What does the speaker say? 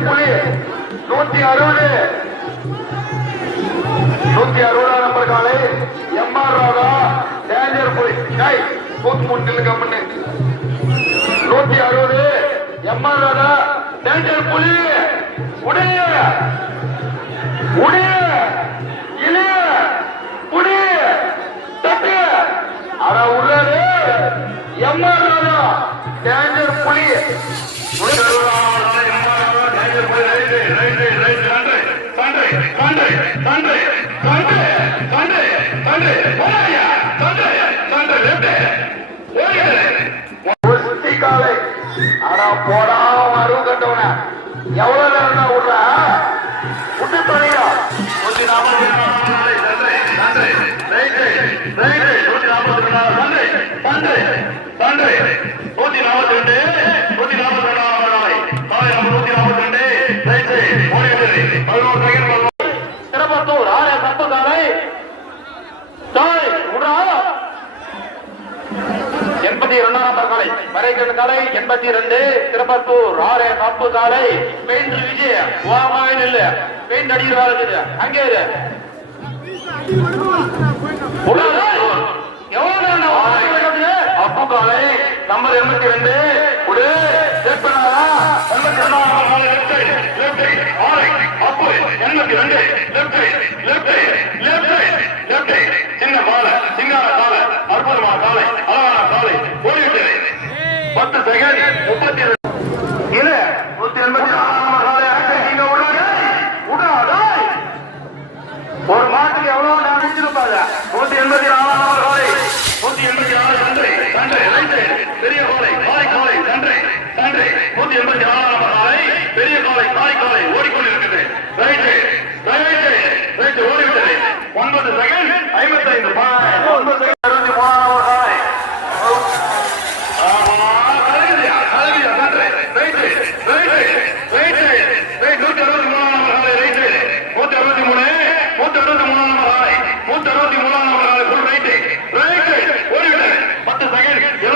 புலி 160 நம்பர் காலை MR Radha danger புலி கூத்து முன்னில் கம்மண்ணு 160 எம்ஆர் ராதா டேஞ்சர் புலி உடைய இளைய புடி தட்டு அட உள்ளது எம்ஆர் ராதா டேஞ்சர் புலி காலை ஆனா போடா அருவு கட்டவன எவ்வளவு நேரம் விடுற விட்டு தொலையா 82 திருப்பத்தூர் 6 கப்பு காலை பெயிண்ட் விஜய் ஓமாயில் இல்ல பெயிண்ட் அடிக்கிறாரு அங்கே அப்பு காலை நம்பர் 82 உடு சேர்ப்பனாரா 82 அப்பு 82 லெப்ட்